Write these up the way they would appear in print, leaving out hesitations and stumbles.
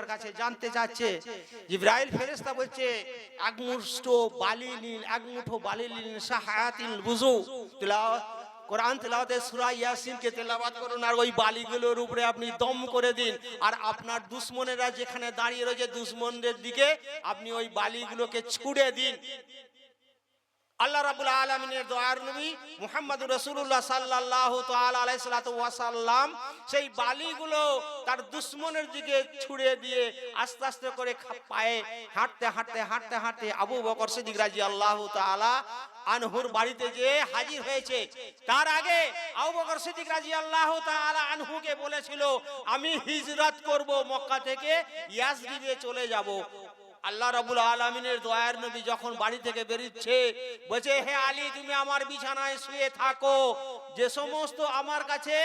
ফেরেশতার কাছে জানতে চাচ্ছে। জিবরাইল ফেরেশতা বলছে এক মুঠো বালি নিন, এক মুঠো বালি নিন, সাহায়াতিল বুজু, কোরআন তেলাওয়াতে সূরা ইয়াসিন কে তেলাওয়াত করুন আর ওই বালিগুলোর উপরে আপনি দম করে দিন, আর আপনার দুশমনেরা যেখানে দাঁড়িয়ে রয়েছে দুশমনদের দিকে আপনি ওই বালিগুলোকে ছুড়ে দিন। আল্লাহ রাব্বুল আলামিনের দয়ার নবী মুহাম্মদুর রাসূলুল্লাহ সাল্লাল্লাহু তাআলা আলাইহি সাল্লাতু ওয়া সাল্লাম সেই বালিগুলো তার দুশমনের দিকে ছুড়ে দিয়ে আস্তে আস্তে করে পায়ে হাঁটতে হাঁটতে হাঁটতে হাঁটতে আবু বকর সিদ্দিক রাদিয়াল্লাহু তাআলা আনহুর বাড়িতে যে হাজির হয়েছে। তার আগে আবু বকর সিদ্দিক রাদিয়াল্লাহু তাআলা আনহুকে বলেছিল আমি হিজরত করব, মক্কা থেকে ইয়াসরিবে চলে যাব। আল্লাহ রাব্বুল আলামিনের দয়ার নবী যখন বাড়ি থেকে বেরিয়েছে বলছে হে আলী তুমি আমার বিছানায় শুয়ে থাকো, যে সমস্ত আমার কাছে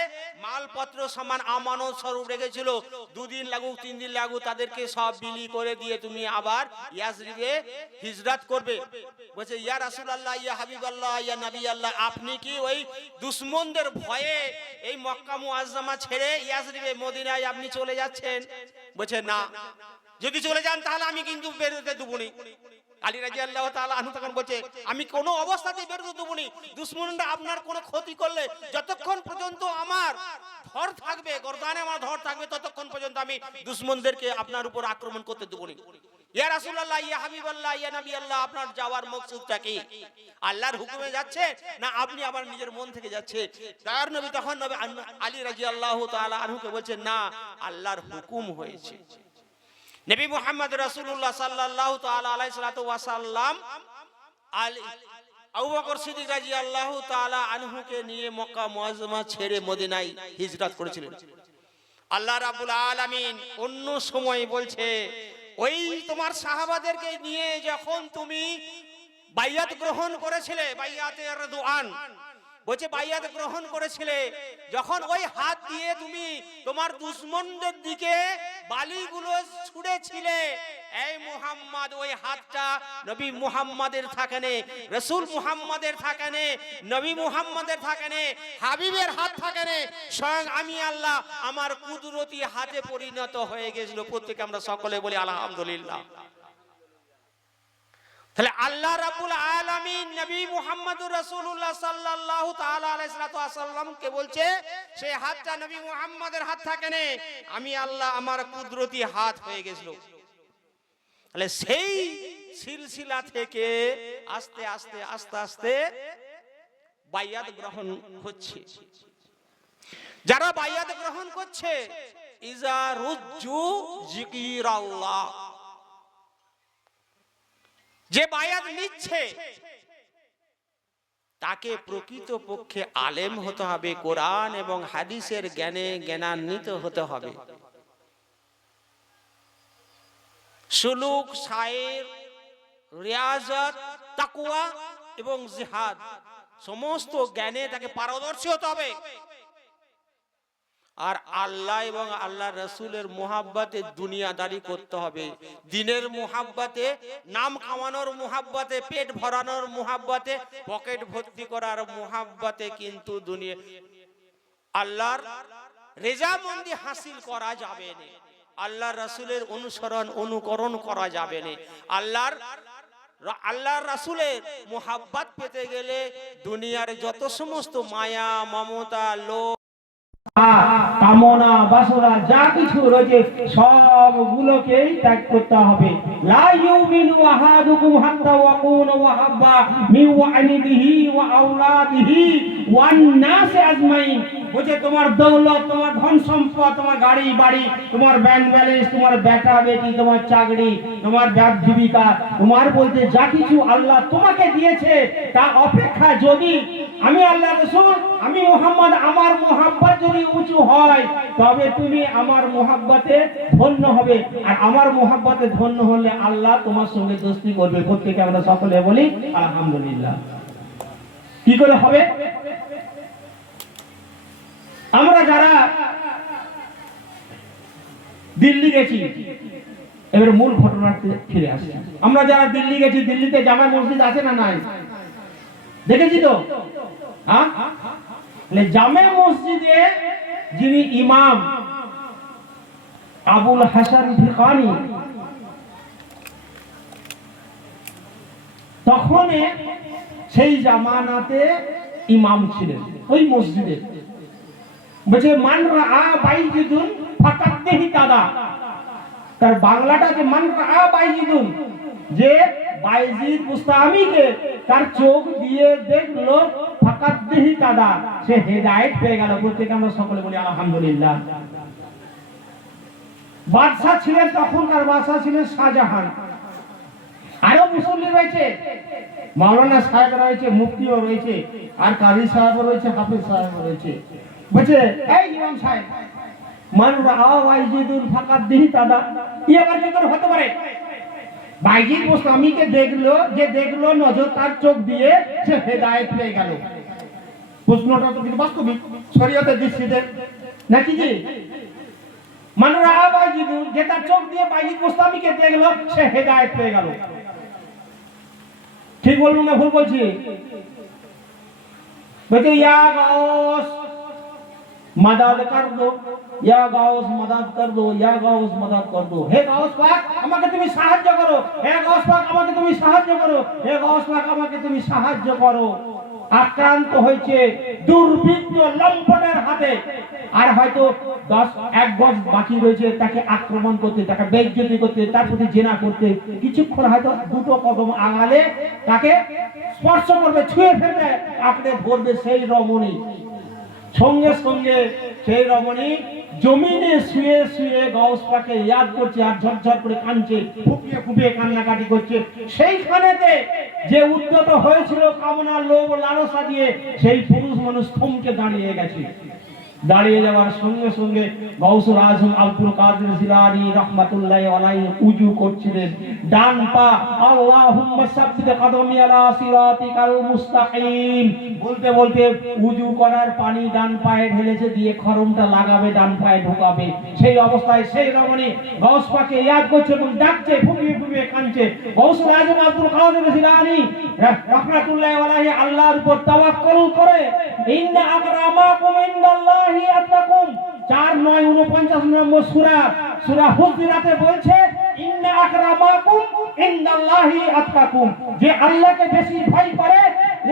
মালপত্র সামান আমানত স্বরূপ রেখেছিল 2 দিন লাগুক 3 দিন লাগুক তাদেরকে সব বিলি করে দিয়ে তুমি আবার ইয়াসরিবে হিজরত করবে। বলছে ইয়া রাসূলুল্লাহ ইয়া হাবিবাল্লাহ ইয়া নবী আল্লাহ আপনি কি ওই দুশমনদের ভয়ে এই মক্কা মুআজ্জামা ছেড়ে ইয়াসরিবে মদিনায় আপনি চলে যাচ্ছেন? বলছে না, যদি চলে যান তাহলে আমি কিন্তু বেরোতে দেবনি। আলী রাদিয়াল্লাহু তাআলা আনহু তখন বলছে আমি কোনো অবস্থাতেই বেরোতে দেবনি, দুশমনরা আপনার কোনো ক্ষতি করলে যতক্ষণ পর্যন্ত আমার ধর থাকবে, গর্দানে আমার ধর থাকবে, ততক্ষণ পর্যন্ত আমি দুশমনদেরকে আপনার উপর আক্রমণ করতে দেবনি। ইয়া রাসূলুল্লাহ ইয়া হাবিবাল্লাহ ইয়া নবী আল্লাহ আপনার যাওয়ার মাকসুদটা কি? আল্লাহর হুকুমে যাচ্ছে না আপনি আবার নিজের মন থেকে যাচ্ছে? তার নবী তখন নবী আলী রাদিয়াল্লাহু তাআলা আনহুকে বলছে না, আল্লাহর হুকুম হয়েছে। নবী মুহাম্মদ রাসূলুল্লাহ সাল্লাল্লাহু তাআলা আলাইহি সাল্লাতু ওয়া সাল্লাম আবু বকর সিদ্দিক রাদিয়াল্লাহু তাআলা আনহুকে নিয়ে মক্কা মুআজ্জামা ছেড়ে মদিনায় হিজরত করেছিলেন। আল্লাহ রাব্বুল আলামিন অন্য সময় বলছে ওই তোমার সাহাবাদেরকে নিয়ে যখন তুমি বাইয়াত গ্রহণ করেছিলে, বাইয়াতে রিদওয়ান বলছে বাইয়াত গ্রহণ করেছিলে, যখন ওই হাত দিয়ে তুমি তোমার দুশমনদের দিকে বালিগুলো ছুঁড়েছিলে, এই মুহাম্মদ ওই হাতটা নবী মুহাম্মাদের থাকে না, রাসূল মুহাম্মাদের থাকে না, নবী মুহাম্মাদের থাকে না, হাবিবের হাত থাকে না, স্বয়ং আমি আল্লাহ আমার কুদরতি হাতে পরিণত হয়ে গেছিল। প্রত্যেকে আমরা সকলে বলি আলহামদুলিল্লাহ। তাহলে আল্লাহ রাব্বুল আলামিন নবী মুহাম্মদুর রাসূলুল্লাহ সাল্লাল্লাহু তাআলা আলাইহি সাল্লাম কে বলছে সেই হাতটা নবী মুহাম্মাদের হাত থাকে না, আমি আল্লাহ আমার কুদরতি হাত হয়ে গেছিল। তাহলে সেই সিলসিলা থেকে আস্তে আস্তে আস্তে আস্তে বাইয়াত গ্রহণ হচ্ছে। যারা বাইয়াত গ্রহণ করছে ইজা রুজ্জু যিকিরাল্লাহ, যে বায়াত নিচ্ছে তাকে প্রকৃত পক্ষে আলেম হতে হবে, কোরআন এবং হাদিসের জ্ঞানে জ্ঞানান্বিত হতে হবে। সুলুক, শায়ের, রিয়াজত, তাকওয়া এবং জিহাদ সমস্ত জ্ঞানে তাকে পারদর্শী হতে হবে। আর আল্লাহ এবং আল্লাহ রাসূলের মুহাব্বতে দুনিয়াদারি করতে হবে। দিনের মুহাব্বতে, নাম কামানোর মুহাব্বতে, পেট ভরানোর মুহাব্বতে, পকেট ভর্তি করার মুহাব্বতে কিন্তু দুনিয়া আল্লাহর রেজামন্দি হাসিল করা যাবে না, আল্লাহর রাসূলের অনুসরণ অনুকরণ করা যাবে না। আল্লাহর রাসূলের মুহাব্বত পেতে গেলে দুনিয়ার যত সমস্ত মায়া মমতা লোভ কামনা বাসনা যা কিছু রয়েছে সবগুলোকেই ত্যাগ করতে হবে। লা ইউমিনু আহাদুকুম হাত্তা ইয়াকুনা ওয়াহাব্বা মিন ওয়ালিদিহি ওয়া আওলাদিহি ওয়ান নাস আজমাইন। বলছে তোমার দৌলত, তোমার ধন সম্পদ, তোমার গাড়ি বাড়ি, তোমার ব্যাংক ব্যালেন্স, তোমার বেটা বেটি, তোমার চাকরি, তোমার জীবিকা, তোমার বলতে যা কিছু আল্লাহ তোমাকে দিয়েছে তা অপেক্ষা যদি আমি আল্লাহ রাসূল, আমি মুহাম্মদ, আমার মুহাব্বত যদি উঁচু হয় তবে তুমি আমার মুহাব্বতে ধন্য হবে। আর আমার মুহাব্বতে ধন্য হলে আল্লাহ তোমার সঙ্গে দোস্তি করবে। প্রত্যেকে আমরা সকলে বলি আলহামদুলিল্লাহ। কি করে হবে? আমরা যারা দিল্লি গেছি, এবার মূল ঘটনাতে ফিরে আসি। আমরা যারা দিল্লি গেছি, দিল্লিতে জামে মসজিদ আছে না নাই? দেখেছি তো? হ্যাঁ, জামে মসজিদে যিনি ইমাম আবুল হাসান ফিকানি, তখন সেই জামানাতে ইমাম ছিলেন ওই মসজিদে। বলছে মান রাআ বাইজিদুন ফাকাদ্দিহি তাদা, তার বাংলাটা যে মান রাআ বাইজিদুন, যে বাইজিদ মুস্তামিকে তার চোখ দিয়ে দেখলো ফাকাদ্দিহি তাদা, সে হেদায়েত পেয়ে গেল। বলতে আমরা সকলে বলি আলহামদুলিল্লাহ। বাদশা ছিলেন তখনকার বাদশা ছিলেন শাহজাহান। আরো মুসল্লি রয়েছে, মাওলানা সাহেব রয়েছে, মুফতিও রয়েছে, আর কাজী সাহেব রয়েছে, হাফেজ সাহেব রয়েছে। বলছে এই ইমাম সাহেব, মান রাআ বাইজিদুন ফাকাদ্দিহি তাদা, এবার কি করে হতে পারে? বাইজিদ মুস্তামিকে দেখলো, যে দেখলো নজর তার চোখ দিয়ে, সে হেদায়েত পেয়ে গেল। প্রশ্নটা তো কিন্তু বাস্তবিক শরীয়তের দৃষ্টিতে নাকি জি? মান রাআ বাইজিদুন, যে তার চোখ দিয়ে বাইজিদ মুস্তামিকে দেখলো, সে হেদায়েত পেয়ে গেল। ঠিক বলবো না ভুল বলছি? বলছে ইয়া গাউস মদদ কর দো, ইয়া গাউস মদদ কর দো, ইয়া গাউস মদদ কর দো। হে গাউস পাক আমাকে তুমি সাহায্য করো, হে গাউস পাক আমাকে তুমি সাহায্য করো, হে গাউস পাক আমাকে তুমি সাহায্য করো। আক্রান্ত হয়েছে দুর্বৃত্ত লম্পটের হাতে, আর হয়তো 1 গজ বাকি রয়েছে তাকে আক্রমণ করতে, তাকে বেইজ্জতি করতে, তার প্রতি জেনা করতে। কিছুক্ষণ হয়তো 2 কদম আগালে তাকে স্পর্শ করবে, ছুঁয়ে ফেলবে, আঁকড়ে ধরবে সেই রমণী। সঙ্গে সঙ্গে সেই রমণী জমিনে শুয়ে শুয়ে গাউস পাকে ইয়াদ করছে, আর ঝরঝর করে কাঁদছে, ফুপিয়ে ফুপিয়ে কান্নাকাটি করছে। সেইখানেতে যে উদ্যত হয়েছিল কামনা, লোভ, লালসা দিয়ে, সেই পুরুষ মানুষ থমকে দাঁড়িয়ে গেছে। দাঁড়িয়ে যাওয়ার সঙ্গে সঙ্গে গাউসুল আজম আব্দুল কাদের জিলানী রাহমাতুল্লাহি আলাইহি উজু করছিলেন। ডান পা আল্লাহুম্মা সাব্বিত কদমি আলা সিরাতিকাল মুস্তাকিম বলতে বলতে উজু করার পানি ডান পায়ে ঢেলেছে, দিয়ে খরমটা লাগাবে, ডান পায়ে ঢোকাবে। সেই অবস্থায় সেই রমণী গাউস পাকে ইয়াদ করছে এবং ডাকছে, ফুপিয়ে ফুপিয়ে কাঁদছে। গাউসুল আজম আব্দুল কাদের জিলানী রাহমাতুল্লাহি আলাইহি আল্লাহর উপর তাওয়াক্কুল করে ইন্না আকরামাকুম ইনদাল্লাহি 4:49 নম্বর সূরা, সূরা হুজরাতে বলছে ইন্না আকরামাকুম ইনদাল্লাহি আতকাকুম, যে আল্লাহকে বেশি ভয় করে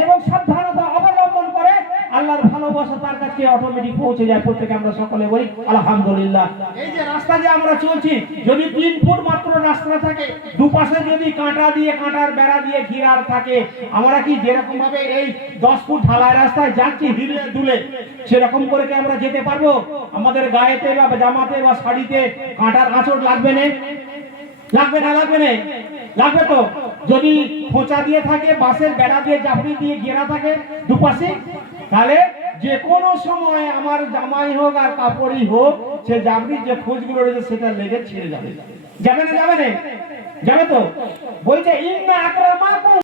এবং সাবধানতা অবলম্বন করে, আল্লাহর ভালোবাসা তার কাছে অটোমেটিক পৌঁছে যায়। প্রত্যেকে আমরা সকলে বলি আলহামদুলিল্লাহ। এই যে রাস্তা যে আমরা চলছি, যদি 3 ফুট মাত্র রাস্তা থাকে, দুপাশে যদি কাঁটা দিয়ে, কাঁটার বেড়া দিয়ে ঘিরার থাকে, আমরা কি যেরকম ভাবে এই 10 ফুট ঢালাই রাস্তায় যাচ্ছি হিলে দুলে, সেরকম করে কি আমরা যেতে পারবো? আমাদের গায়েতে বা জামাতে বা শাড়িতে কাঁটার আঁচড় লাগবে না? লাগবে না? লাগবে না? লাগবে তো। যদি খোঁচা দিয়ে থাকে, বাঁশের বেড়া দিয়ে, জাফরি দিয়ে ঘেরা থাকে দুপাশে, তাহলে যে কোনো সময় আমার জামাই হোক আর কাপড়ই হোক, সে জাফরির যে খোঁজগুলো রয়েছে সেটা লেগে ছিঁড়ে যাবে। যাবে না? যাবে না? যাবে তো। বলছে ইন্না আকরামাকুম